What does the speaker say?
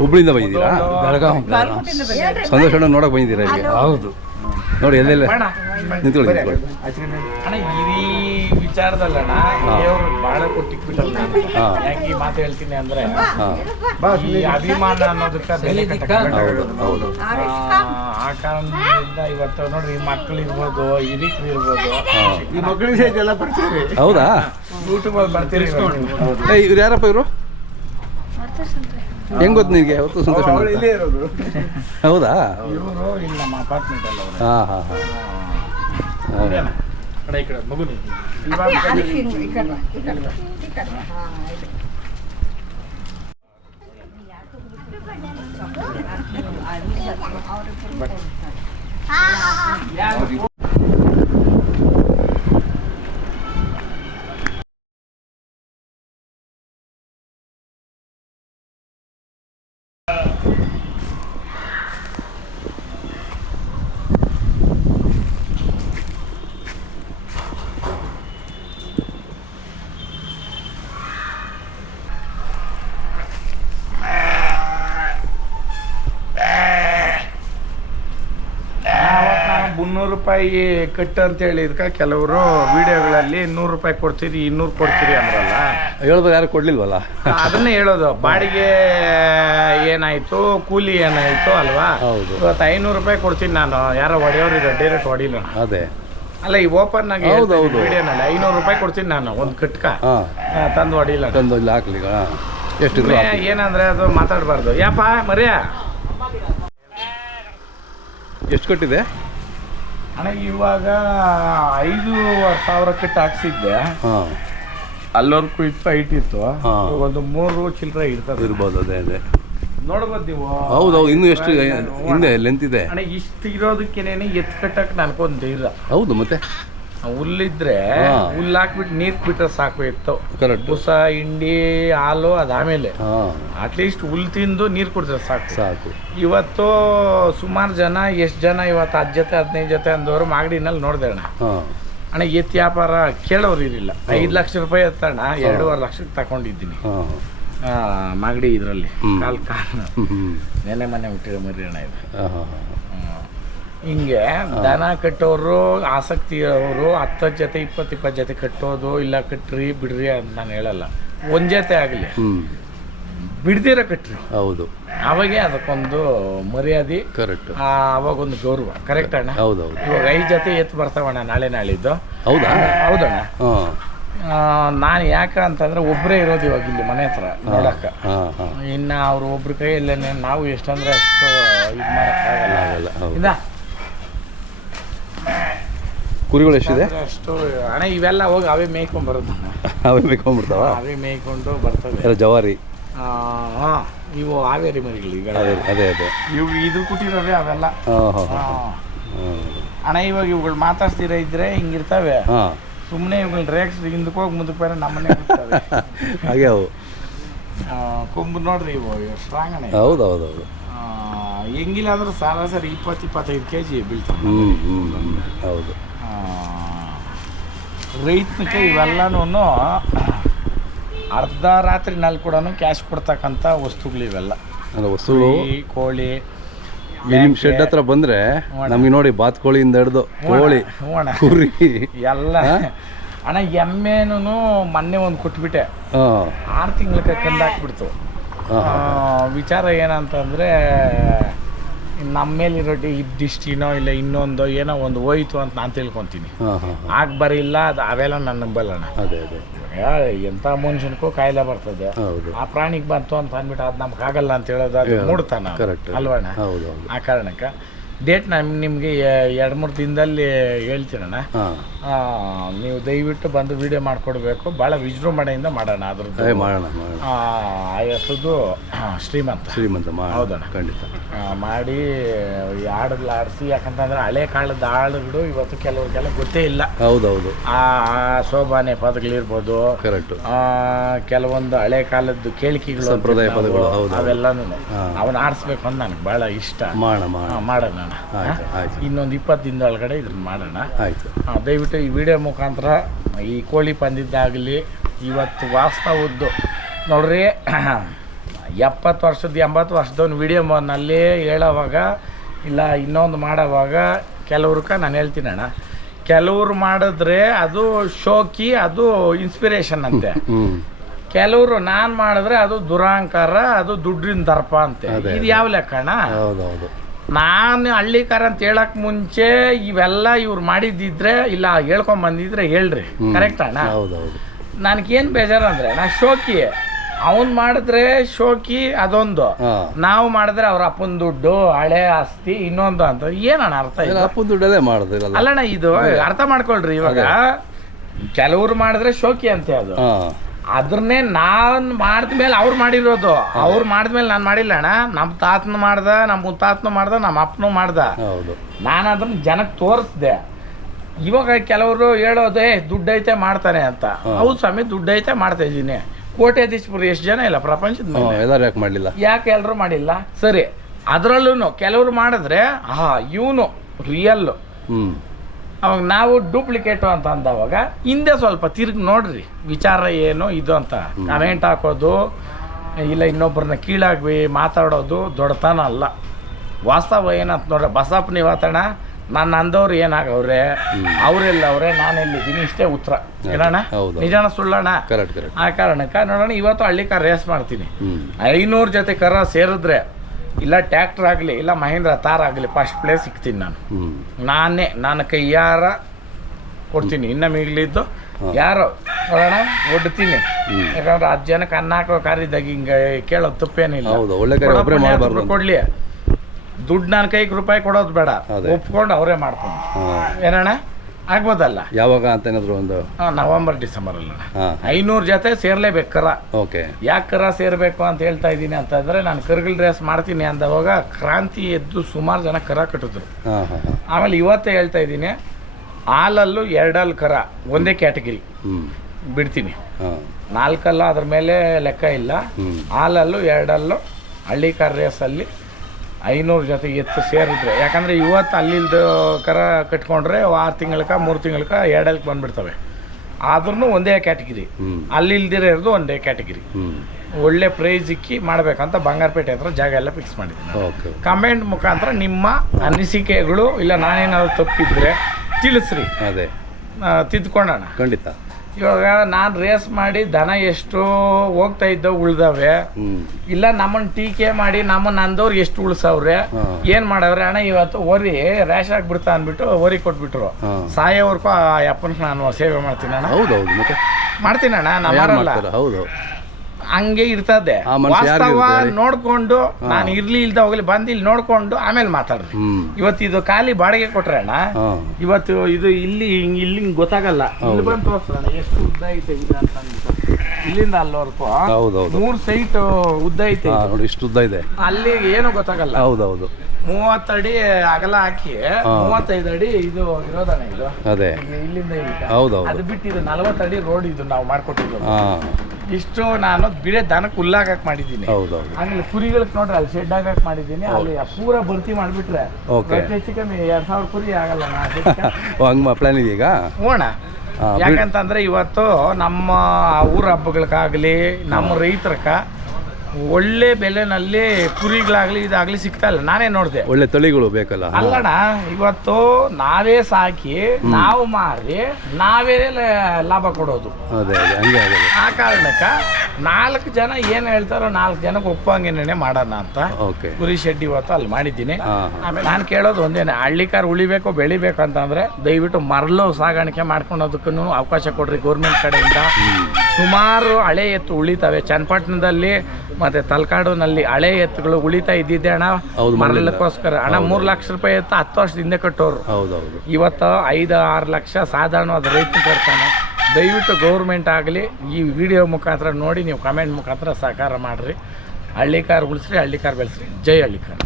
ಹುಬ್ಳಿಂದ ಬಂದಿದ್ದೀರಾ? ಸಂತೋಷ ನೋಡಕ್ ಬಂದಿದ್ದೀರಾ ಇಲ್ಲಿ? ಹೌದು ನೋಡಿ ಎಲ್ಲೆಲ್ಲ ನಿಂತ್ಕೊಳ್ಳಿ ಅಣ್ಣ ಈ ವಿಚಾರದಲ್ಲಣ್ಣ ದೇವ್ರು ಬಹಳ ಕೊಟ್ಟಿಕ್ಬಿಟ್ಟಲ್ಲ. ಯಾಕೆ ಈ ಮಾತು ಹೇಳ್ತೀನಿ ಅಂದ್ರೆ ಈ ಅಭಿಮಾನ ಅನ್ನೋದಕ್ಕೆ ಬೆಲೆ ಹೌದು ಆ ಕಾರಣದಿಂದ ಇವತ್ತು ನೋಡ್ರಿ ಮಕ್ಕಳು ಇರ್ಬೋದು, ಹಿರಿಕರು ಇರ್ಬೋದು, ಈ ಮಕ್ಕಳಿಗೆ ಎಲ್ಲ ಬರ್ತೀವಿ. ಹೌದಾ? ಯೂಟ್ಯೂಬ್ ಅಲ್ಲಿ ಬರ್ತೀರಿ. ಇವ್ರು ಯಾರಪ್ಪ ಇವರು? ಹೆಂಗ್ ಗೊತ್ತು ನಿನಗೆ? ಹೊತ್ತು ಸಂತೋಷ ಇಲ್ಲೇ ಇರೋದು. ಹೌದಾ? ಇವರು ಇಲ್ಲಿ ನಮ್ಮ ಅಪಾರ್ಟ್ಮೆಂಟ್ ಅಲ್ಲ ಅವರು. ಹಾಂ ಹಾಂ ಹಾಂ ಈ ಕಡೆ ಮಗು ₹300 ಕಟ್ಟು ಅಂತ ಹೇಳಿದ್ಕ ಕೆಲವರು ವಿಡಿಯೋಗಳಲ್ಲಿ ₹100 ಕೊಡ್ತೀರಿ 200 ಕೊಡ್ತೀರಿ ಅಂದ್ರಲ್ಲ. ಹೇಳಿದ್ರೆ ಯಾರು ಕೊಡ್ಲಿಲ್ವಲ್ಲ? ಅದನ್ನೇ ಹೇಳೋದು. ಬಾಡಿಗೆ ಏನಾಯ್ತು, ಕೂಲಿ ಏನಾಯ್ತು ಅಲ್ವಾ? ಹೌದು. ಇವತ್ತು ₹500 ಕೊಡ್ತೀನಿ ನಾನು. ಯಾರೋ ಹೊಡೆಯೋರು ಡೈರೆಕ್ಟ್ ಹೊಡಿಲ್ಲ. ಅದೇ ಅಲ್ಲ, ಈ ಓಪನ್ ಆಗಿ ವಿಡಿಯೋನಲ್ಲಿ ₹500 ಕೊಡ್ತೀನಿ ನಾನು ಒಂದು ಕಟ್ಕ ತಂದು ಹೊಡಿಲ್ಲ. ತಂದು ಇಲ್ಲಿ ಹಾಕ್ಲಿ. ಎಷ್ಟು ಏನಂದ್ರೆ ಅದು ಮಾತಾಡಬಾರ್ದು. ಯಾಪ ಮರ್ಯ ಎಷ್ಟು ಕೊಟ್ಟಿದೆ ಅಣ್ಣ? ಇವಾಗ 5,000 ಕಟ್ಟು ಹಾಕ್ಸಿದ್ದೆ. ಅಲ್ಲವರೆಗೂ ಇತ್ತು, ಹೈಟ್ ಇತ್ತು. ಒಂದು 3 ಚಿಲ್ಲರೆ ಇರ್ತದೆ ಇರ್ಬೋದು. ಅದೇ ಅದೇ ನೋಡ್ಬೋದು ನೀವು. ಹೌದೌದು. ಇನ್ನು ಎಷ್ಟು ಹಿಂದೆ ಲೆಂತ್ ಇದೆ ಅಣ್ಣ? ಇಷ್ಟು ಇರೋದಕ್ಕೇನೇನೆ ಎತ್ತು ಕಟ್ಟಕ್ಕೆ ನನಗೊಂದು ಧೈರ್ಯ. ಹೌದು. ಮತ್ತೆ ಹುಲ್ಲಿದ್ರೆ ಹುಲ್ಲು ಹಾಕ್ಬಿಟ್ಟು ನೀರು ಬಿಟ್ರೆ ಸಾಕು ಇತ್ತು. ಕರೆಕ್ಟ್. ಬುಸ, ಹಿಂಡಿ, ಹಾಲು ಅದಾಮೇಲೆ ಅಟ್ಲೀಸ್ಟ್ ಹುಲ್ಲು ತಿಂದು ನೀರು ಕುಡಿದ್ರೆ ಸಾಕು ಸಾಕು. ಇವತ್ತು ಸುಮಾರು ಜನ, ಎಷ್ಟು ಜನ ಇವತ್ತು 10 ಜೊತೆ 15 ಜೊತೆ ಅಂದವರು ಮಾಗಡಿನಲ್ಲಿ ನೋಡಿದೆ ಅಣ್ಣ. ಅಣ್ಣ ಎತ್ತು ವ್ಯಾಪಾರ ಕೇಳೋರು ಇರಲಿಲ್ಲ. 5 ಲಕ್ಷ ರೂಪಾಯಿ ಎತ್ತಣ್ಣ 2.5 ಲಕ್ಷಕ್ಕೆ ತಗೊಂಡಿದ್ದೀನಿ ಮಾಗಡಿ ಇದರಲ್ಲಿ. ಕಾಲು ನೆನೆ ಮನೆ ಹುಟ್ಟಿರೋ ಮರಿ ಅಣ್ಣ ಇದು. ಹಿಂಗೆ ದನ ಕಟ್ಟೋರು, ಆಸಕ್ತಿ ಇರೋರು 10 ಜೊತೆ 20 ಜೊತೆ ಕಟ್ಟೋದು ಇಲ್ಲ, ಕಟ್ರಿ ಬಿಡ್ರಿ ಅಂತ ನಾನು ಹೇಳಲ್ಲ. ಒಂದು ಜೊತೆ ಆಗಲಿ ಬಿಡ್ದಿರ ಕಟ್ರಿ. ಹೌದು. ಅವಾಗೆ ಅದಕ್ಕೊಂದು ಮರ್ಯಾದೆ. ಕರೆಕ್ಟ್. ಅವಾಗೊಂದು ಗೌರವ. ಕರೆಕ್ಟ್ ಅಣ್ಣ? ಹೌದೌದು. ಇವಾಗ 5 ಜೊತೆ ಎತ್ತು ಬರ್ತಾವಣ್ಣ ನಾಳಿದ್ದು. ಹೌದಾ? ಹೌದಣ್ಣ. ನಾನು ಯಾಕೆ ಅಂತಂದ್ರೆ ಒಬ್ಬರೇ ಇರೋದು ಇವಾಗ ಇಲ್ಲಿ ಮನೆ ಹತ್ರ ನೋಡಕ್ಕ. ಇನ್ನು ಅವ್ರು ಒಬ್ರ ಕೈಯಲ್ಲೇನೆ ನಾವು ಎಷ್ಟಂದ್ರೆ ಅಷ್ಟು ಇದು ಮಾಡೋಕ್ಕಾಗಲ್ಲ. ಕುರಿಗಳು ಎಷ್ಟಿದೆ? ಅಷ್ಟು ಅಣ್ಣ. ಇವೆಲ್ಲ ಹೋಗಿ ಅವೇ ಮೇಯ್ಕೊಂಡು ಬರುತ್ತೆ. ಅವೇ ಮೇಯ್ಕೊಂಡ್ಬಿಡ್ತಾವ? ಅವೇ ಮೇಯ್ಕೊಂಡು ಬರ್ತವೆ. ಜವಾರಿ. ಇವು ಹಾವೇರಿ ಮರಿಗಳು ಈಗ. ಅದೇ ಅದೇ ಇವು ಇದು ಕುಟ್ಟಿರೋವೆ ಅವೆಲ್ಲ. ಅಣ್ಣ ಇವಾಗ ಇವುಗಳು ಮಾತಾಡ್ತೀರ ಇದ್ರೆ ಹಿಂಗಿರ್ತವೆ. ಸುಮ್ಮನೆ ಇವುಗಳು ರೇಕ್ಸ್ ಹಿಂದಕ್ಕೆ ಹೋಗಿ ಮುಂದಕ್ಕೆ ಬೇರೆ ನಮ್ಮನೆ ಇರ್ತವೆ. ಹಾಗೆ ಅವು ಕೊಂಬು ನೋಡ್ರಿ ಇವು ಸ್ಟ್ರಾಂಗ್ ಅಣ್ಣ. ಹೌದೌದೌದು. ಹೆಂಗಿಲ್ಲ ಅಂದ್ರೆ ಸರಾಸರಿ 20-25 kg ಬೀಳ್ತವೆ. ಹೌದು. ರೈತನಿಗೆ ಇವೆಲ್ಲನೂ ಅರ್ಧ ರಾತ್ರಿ ನಲ್ಲಿ ಕೂಡ ಕ್ಯಾಶ್ ಕೊಡ್ತಕ್ಕಂಥ ವಸ್ತುಗಳು ಇವೆಲ್ಲ. ವಸ್ತುಗಳು ಕೋಳಿ. ನಿಮ್ಮ ಶೆಡ್ ಹತ್ರ ಬಂದ್ರೆ ನಮಗೆ ನೋಡಿ ಬಾತ್ಕೋಳಿಯಿಂದ ಹಿಡ್ದು ಕೋಳಿ, ಕುರಿ ಎಲ್ಲ. ಅಣ್ಣ ಎಮ್ಮೆನೂ ಮೊನ್ನೆ ಒಂದು ಕೊಟ್ಬಿಟ್ಟೆ. 6 ತಿಂಗಳಿಗೆ ಕಂದಾಕ್ಬಿಡ್ತು. ವಿಚಾರ ಏನಂತಂದರೆ ನಮ್ಮ ಮೇಲಿರೋ ಇದ್ದಿಷ್ಟೇನೋ ಇಲ್ಲ ಇನ್ನೊಂದು ಏನೋ ಒಂದು ಹೋಯ್ತು ಅಂತ ನಾನು ತಿಳ್ಕೊತೀನಿ. ಆಗ ಬರಿಲ್ಲ ಅದು ಅವೆಲ್ಲ ನನ್ನ ನಂಬಲ್ಲಣ್ಣ. ಅದೇ ಅದೇ ಎಂಥ ಮನುಷ್ಯನಿಗೂ ಕಾಯಿಲೆ ಬರ್ತದೆ. ಆ ಪ್ರಾಣಿಗೆ ಬಂತು ಅಂತ ಅಂದ್ಬಿಟ್ಟು ಅದು ನಮ್ಗೆ ಆಗಲ್ಲ ಅಂತ ಹೇಳೋದು ಅದು ಮೂಡ್ತಾನ ಅಲ್ವಣ್ಣ? ಆ ಕಾರಣಕ್ಕೆ ಡೇಟ್ ನಾನು ನಿಮಗೆ 2-3 ದಿನದಲ್ಲಿ ಹೇಳ್ತೀನಣ್ಣ. ನೀವು ದಯವಿಟ್ಟು ಬಂದು ವಿಡಿಯೋ ಮಾಡಿಕೊಡ್ಬೇಕು. ಭಾಳ ವಿಜೃಂಭಣೆಯಿಂದ ಮಾಡೋಣ. ಅದ್ರದ್ದು ಆಯಸ್ಸದು ಶ್ರೀಮಂತ ಹೌದಣ್ಣ. ಖಂಡಿತ ಮಾಡಿ ಹಾಡುಗಳು ಆಡಿಸಿ. ಯಾಕಂತಂದ್ರೆ ಹಳೆ ಕಾಲದ ಹಾಡುಗಳು ಇವತ್ತು ಕೆಲವ್ರಿಗೆಲ್ಲ ಗೊತ್ತೇ ಇಲ್ಲ. ಹೌದೌದು. ಆ ಶೋಭಾನೆ ಪದಗಳಿರ್ಬೋದು, ಕರೆಕ್ಟ್, ಕೆಲವೊಂದು ಹಳೆ ಕಾಲದ್ದು ಕೇಳಿಕೆಗಳು, ಸಂಪ್ರದಾಯ ಪದಗಳು, ಅವೆಲ್ಲನೂ ಅವನ್ನ ಆಡಿಸ್ಬೇಕು ಅಂತ ನನಗೆ ಭಾಳ ಇಷ್ಟ. ಮಾಡೋಣ. ಇನ್ನೊಂದು 20 ದಿನದ ಒಳಗಡೆ ಇದನ್ನ ಮಾಡೋಣ. ದಯವಿಟ್ಟು ಈ ವಿಡಿಯೋ ಮುಖಾಂತರ ಈ ಕೋಳಿ ಪಂದ್ಯದ್ದಾಗಲಿ ಇವತ್ತು ವಾಸ್ತವದ್ದು ನೋಡ್ರಿ 70 ವರ್ಷದ 80 ವರ್ಷದವ್ನು ವಿಡಿಯೋ ನಲ್ಲಿ ಹೇಳೋವಾಗ ಇಲ್ಲ ಇನ್ನೊಂದು ಮಾಡೋವಾಗ ಕೆಲವ್ರಕ್ಕೆ ನಾನು ಹೇಳ್ತೀನಿ ಅಣ್ಣ, ಕೆಲವ್ರು ಮಾಡಿದ್ರೆ ಅದು ಶೋಕಿ, ಅದು ಇನ್ಸ್ಪಿರೇಷನ್ ಅಂತೆ. ಕೆಲವರು ನಾನು ಮಾಡಿದ್ರೆ ಅದು ದುರಹಂಕಾರ, ಅದು ದುಡ್ಡಿನ ದರ್ಪ ಅಂತೆ. ಇದು ಯಾವ ಲೆಕ್ಕ ಅಣ್ಣ? ನಾನು ಹಳ್ಳಿಕಾರ ಅಂತ ಹೇಳಕ್ ಮುಂಚೆ ಇವೆಲ್ಲ ಇವ್ರು ಮಾಡಿದ್ದಿದ್ರೆ ಇಲ್ಲ ಹೇಳ್ಕೊಂಡ್ ಬಂದಿದ್ರೆ ಹೇಳ್ರಿ, ಕರೆಕ್ಟ್ ಅಣ್ಣ? ನನಗೇನು ಬೇಜಾರು ಅಂದ್ರೆ ನಾ ಶೋಕಿ, ಅವನ್ ಮಾಡಿದ್ರೆ ಶೋಕಿ ಅದೊಂದು, ನಾವು ಮಾಡಿದ್ರೆ ಅವ್ರ ಅಪ್ಪನ ದುಡ್ಡು, ಹಳೆ ಆಸ್ತಿ, ಇನ್ನೊಂದು ಅಂತ. ಏನಣ್ಣ ಅರ್ಥ? ಅಪ್ಪನ ದುಡ್ಡಲ್ಲೇ ಮಾಡಿದ್ರೆ ಅಲ್ಲಣ್ಣ, ಇದು ಅರ್ಥ ಮಾಡ್ಕೊಳ್ರಿ. ಇವಾಗ ಕೆಲವ್ರು ಮಾಡಿದ್ರೆ ಶೋಕಿ ಅಂತೆ, ಅದು ಅದ್ರನ್ನೇ ನಾನು ಮಾಡಿದ್ಮೇಲೆ ಅವ್ರು ಮಾಡಿರೋದು. ಅವ್ರು ಮಾಡಿದ್ಮೇಲೆ ನಾನು ಮಾಡಿಲ್ಲ ಅಣ್ಣ. ನಮ್ಮ ತಾತನ ಮಾಡ್ದ, ನಮ್ಮ ಮುತ್ತಾತನು ಮಾಡ್ದ, ನಮ್ಮ ಅಪ್ಪನೂ ಮಾಡ್ದ. ನಾನು ಅದನ್ನ ಜನಕ್ಕೆ ತೋರಿಸ್ದೆ. ಇವಾಗ ಕೆಲವರು ಹೇಳೋದೇ ದುಡ್ಡು ಐತೆ ಮಾಡ್ತಾನೆ ಅಂತ. ಹೌದು ಸ್ವಾಮಿ, ದುಡ್ಡು ಐತೆ ಮಾಡ್ತಾ ಇದ್ದೀನಿ. ಕೋಟ್ಯಾಧೀಶರು ಎಷ್ಟು ಜನ ಇಲ್ಲ ಪ್ರಪಂಚದ ಮೇಲೆ, ಯಾಕೆ ಮಾಡಲಿಲ್ಲ? ಯಾಕೆ ಎಲ್ಲರೂ ಮಾಡಿಲ್ಲ? ಸರಿ, ಅದರಲ್ಲೂ ಕೆಲವರು ಮಾಡಿದ್ರೆ ಇವನು ರಿಯಲ್ಲು, ಅವಾಗ ನಾವು ಡೂಪ್ಲಿಕೇಟು ಅಂತ ಅಂದವಾಗ ಹಿಂದೆ ಸ್ವಲ್ಪ ತಿರುಗಿ ನೋಡ್ರಿ, ವಿಚಾರ ಏನು ಇದು ಅಂತ. ಕಮೆಂಟ್ ಹಾಕೋದು ಇಲ್ಲ ಇನ್ನೊಬ್ಬರನ್ನ ಕೀಳಾಗಿ ಮಾತಾಡೋದು ದೊಡ್ಡತನ ಅಲ್ಲ. ವಾಸ್ತವ ಏನಂತ ನೋಡ್ರಿ, ಬಸಪ್ಪನ ಇವತ್ತಣ್ಣ ನನ್ನ ಅಂದವ್ರು ಏನಾಗವ್ರೆ, ಅವರೆಲ್ಲ ಅವ್ರೆ, ನಾನೆಲ್ಲಿದ್ದೀನಿ, ಇಷ್ಟೇ ಉತ್ತರ. ಏನಣ್ಣ, ನಿಜಾನ ಸುಳ್ಳಣ್ಣ? ಆ ಕಾರಣಕ್ಕೆ ನೋಡೋಣ, ಇವತ್ತು ಹಳ್ಳಿಕಾರ ರೇಸ್ ಮಾಡ್ತೀನಿ. 500 ಜೊತೆ ಕರ ಸೇರಿದ್ರೆ ಇಲ್ಲ ಟ್ಯಾಕ್ಟರ್ ಆಗಲಿ ಇಲ್ಲ ಮಹೇಂದ್ರ ತಾರ್ ಆಗಲಿ ಫಸ್ಟ್ ಪ್ಲೇಸ್ ಸಿಗ್ತೀನಿ ನಾನು. ನಾನು ಕೈಯಾರ ಕೊಡ್ತೀನಿ. ಇನ್ನು ಮಿಗ್ಲಿದ್ದು ಯಾರೋ ನೋಡೋಣ ಒಡ್ತೀನಿ. ಯಾಕಂದ್ರೆ 10 ಜನಕ್ಕೆ ಅನ್ನ ಹಾಕೋ ಕಾರ್ಯದಾಗ ಹಿಂಗೆ ಕೇಳೋದು ತಪ್ಪೇನಿಲ್ಲ. ಕೊಡ್ಲಿ, ದುಡ್ಡು ನನ್ನ ಕೈಗೆ ರೂಪಾಯಿ ಕೊಡೋದು ಬೇಡ, ಒಪ್ಕೊಂಡು ಅವರೇ ಮಾಡ್ಕೊಂಡು. ಏನಣ್ಣ ಆಗ್ಬೋದಲ್ಲ? ಯಾವಾಗ ಅಂತ ಏನಾದ್ರು ಒಂದು ನವೆಂಬರ್ ಡಿಸೆಂಬರ್ ಅಲ್ಲ 500 ಜೊತೆ ಸೇರ್ಲೇಬೇಕು ಕರ. ಯಾಕೆ ಕರ ಸೇರ್ಬೇಕು ಅಂತ ಹೇಳ್ತಾ ಇದ್ದೀನಿ ಅಂತಂದ್ರೆ, ನಾನು ಕರ್ಗಲ್ ರೇಸ್ ಮಾಡ್ತೀನಿ ಅಂದವಾಗ ಕ್ರಾಂತಿ ಎದ್ದು ಸುಮಾರು ಜನ ಕರ ಕಟ್ಟಿದ್ರು. ಆಮೇಲೆ ಇವತ್ತೇ ಹೇಳ್ತಾ ಇದ್ದೀನಿ, ಹಾಲಲ್ಲೂ 2 ಹಾಲು ಕರ ಒಂದೇ ಕ್ಯಾಟಗಿರಿ ಬಿಡ್ತೀನಿ. 4 ಅಲ್ಲ, ಅದ್ರ ಮೇಲೆ ಲೆಕ್ಕ ಇಲ್ಲ. ಹಾಲಲ್ಲೂ 2 ಹಾಲು ಹಳ್ಳಿಕಾರ ರೇಸಲ್ಲಿ 500 ಜೊತೆ ಎತ್ತು ಸೇರಿದ್ರೆ, ಯಾಕಂದರೆ ಇವತ್ತು ಅಲ್ಲಿಲ್ದ ಕರ ಕಟ್ಕೊಂಡ್ರೆ 6 ತಿಂಗಳಕ್ಕೆ 3 ತಿಂಗಳಕ್ಕೆ 2 ಹಾಲಿಗೆ ಬಂದುಬಿಡ್ತವೆ. ಆದ್ರೂ ಒಂದೇ ಕ್ಯಾಟಗಿರಿ, ಅಲ್ಲಿಲ್ದಿರ ಇರೋದು ಒಂದೇ ಕ್ಯಾಟಗಿರಿ. ಒಳ್ಳೆ ಪ್ರೈಸ್ ಇಕ್ಕಿ ಮಾಡಬೇಕಂತ ಬಂಗಾರಪೇಟೆ ಹತ್ರ ಜಾಗ ಎಲ್ಲ ಫಿಕ್ಸ್ ಮಾಡಿದ್ದೀನಿ. ಕಮೆಂಟ್ ಮುಖಾಂತರ ನಿಮ್ಮ ಅನಿಸಿಕೆಗಳು ಇಲ್ಲ ನಾನೇನಾದ್ರು ತಪ್ಪಿದ್ರೆ ತಿಳಿಸ್ರಿ, ಅದೇ ತಿದ್ಕೊಳ್ಳೋಣ. ಖಂಡಿತ. ಇವಾಗ ನಾನು ರೇಸ್ ಮಾಡಿ ದನ ಎಷ್ಟು ಹೋಗ್ತಾ ಇದ್ದವು ಉಳ್ದವೆ, ಇಲ್ಲ ನಮ್ಮನ್ನ ಟೀಕೆ ಮಾಡಿ ನಮ್ಮನ್ನ ಅಂದವ್ರು ಎಷ್ಟು ಉಳ್ಸವ್ರೆ, ಏನ್ ಮಾಡವ್ರೆ ಅಣ್ಣ. ಇವತ್ತು ಒರಿ ರ್ಯಾಶ್ ಆಗ್ಬಿಡ್ತಾ ಅಂದ್ಬಿಟ್ಟು ಒರಿ ಕೊಟ್ಬಿಟ್ರು. ಸಾಯೋವರ್ಗೂ ಆ ಅಪ್ಪನ ನಾನು ಸೇವೆ ಮಾಡ್ತೀನಿ ಅಣ್ಣ. ಮಾಡ್ತೀನಿ ಅಣ್ಣ, ನಮ್ಮಲ್ಲ ಹಂಗೆ ಇರ್ತದೆ. ವಾಸ್ತವ ನೋಡ್ಕೊಂಡು ನಾನು ಇರ್ಲಿ ಇಲ್ದ ಹೋಗ್ಲಿ ಬಂದು ಇಲ್ಲಿ ನೋಡ್ಕೊಂಡು ಆಮೇಲೆ ಮಾತಾಡ್ರಿ. ಇವತ್ತು ಇದು ಖಾಲಿ ಬಾಡಿಗೆ ಕೊಟ್ರೆ ಅಣ್ಣ, ಇವತ್ತು ಇದು ಇಲ್ಲಿ ಇಲ್ಲಿ ಗೊತ್ತಾಗಲ್ಲ. ಇಲ್ಲಿ ಬಂದು ತೋರ್ಸೋಣ ಎಷ್ಟು ಉದ್ದ ಐತೆ ಇದು ಅಂತ ಅಂದ್ಬಿಟ್ಟು. ಇಲ್ಲಿಂದ ಅಲ್ಲಿವರೆಗೂ 3 ಸೈಟ್ ಉದ್ದ ಐತೆ, ಇಷ್ಟು ಉದ್ದ ಇದೆ. ಅಲ್ಲಿ ಏನು ಗೊತ್ತಾಗಲ್ಲ. 30 ಅಡಿ ಅಗಲ ಹಾಕಿ 35 ಅಡಿ ಇದು ಇರೋದಣ್ಣ. ಇದು ಇಲ್ಲಿಂದ ಅದು ಬಿಟ್ಟು ಇದು 40 ಅಡಿ ರೋಡ್ ಇದು ನಾವು ಮಾಡ್ಕೊಟ್ಟಿದ್ದು. ಇಷ್ಟು ನಾನು ಬಿಡೇ ದನಕ್ಕೆ ಹುಲ್ಲಾಗಕ್ ಮಾಡಿದ್ದೀನಿ. ಆಮೇಲೆ ಕುರಿಗಳಿಗೆ ನೋಡ್ರಿ ಅಲ್ಲಿ ಶೆಡ್ ಹಾಕಕ್ ಮಾಡಿದ್ದೀನಿ. ಅಲ್ಲಿ ಪೂರ ಭರ್ತಿ ಮಾಡ್ಬಿಟ್ರೆ ಹೆಚ್ಚು ಕಮ್ಮಿ 2000 ಕುರಿ ಆಗಲ್ಲ ಪ್ಲಾನ್ ಇದೀಗ. ಹೋಣ, ಯಾಕಂತಂದ್ರೆ ಇವತ್ತು ನಮ್ಮ ಊರ ಹಬ್ಬಗಳಿಗಾಗಲಿ ನಮ್ಮ ರೈತರಕ ಒಳ್ಳೆ ಬೆಲೆನಲ್ಲಿ ಕುರಿಗಳಾಗ್ಲಿ ಇದಾಗ್ಲಿ ಸಿಗ್ತಾ ಇಲ್ಲ. ನಾನೇ ನೋಡಿದೆ, ಒಳ್ಳೆ ತಳಿಗಳು ಬೇಕಲ್ಲ. ಅಲ್ಲಣ್ಣ, ಇವತ್ತು ನಾವೇ ಸಾಕಿ ನಾವು ಮಾರಿ ನಾವೇ ಲಾಭ ಕೊಡೋದು. ಆ ಕಾರಣಕ್ಕ 4 ಜನ ಏನ್ ಹೇಳ್ತಾರೋ 4 ಜನಕ್ಕೆ ಒಪ್ಪಂಗೇನೆ ಮಾಡೋಣ ಅಂತ ಕುರಿ ಶೆಡ್ ಇವತ್ತು ಅಲ್ಲಿ ಮಾಡಿದ್ದೀನಿ. ಆಮೇಲೆ ನಾನು ಕೇಳೋದು ಒಂದೇನೆ, ಹಳ್ಳಿಕಾರ ಉಳಿಬೇಕು ಬೆಳಿಬೇಕು ಅಂತಂದ್ರೆ ದಯವಿಟ್ಟು ಮರಳು ಸಾಗಾಣಿಕೆ ಮಾಡ್ಕೊಳೋದಕ್ಕೂ ಅವಕಾಶ ಕೊಡ್ರಿ ಗೌರ್ಮೆಂಟ್ ಕಡೆಯಿಂದ. ಸುಮಾರು ಹಳೆ ಎತ್ತು ಉಳಿತಾವೆ. ಚನ್ನಪಟ್ಟಣದಲ್ಲಿ ಮತ್ತೆ ತಲಕಾಡುನಲ್ಲಿ ಹಳೆ ಎತ್ತುಗಳು ಉಳಿತಾ ಇದ್ದಿದ್ದೆ ಅಣ್ಣ ಮರಳಕ್ಕೋಸ್ಕರ. ಅಣ್ಣ 3 ಲಕ್ಷ ರೂಪಾಯಿ ಎತ್ತು 10 ವರ್ಷದ ಹಿಂದೆ ಕಟ್ಟೋರು. ಇವತ್ತು 5-6 ಲಕ್ಷ ಸಾಧಾರಣವಾದ ರೈತ ಕಟ್ತಾನೆ. ದಯವಿಟ್ಟು ಗೌರ್ಮೆಂಟ್ ಆಗಲಿ ಈ ವಿಡಿಯೋ ಮುಖಾಂತರ ನೋಡಿ ನೀವು ಕಮೆಂಟ್ ಮುಖಾಂತರ ಸಹಕಾರ ಮಾಡಿರಿ. ಹಳ್ಳಿಕಾರ ಉಳಿಸ್ರಿ, ಹಳ್ಳಿಕಾರ ಬೆಳೆಸ್ರಿ. ಜೈ ಹಳ್ಳಿಕಾರ.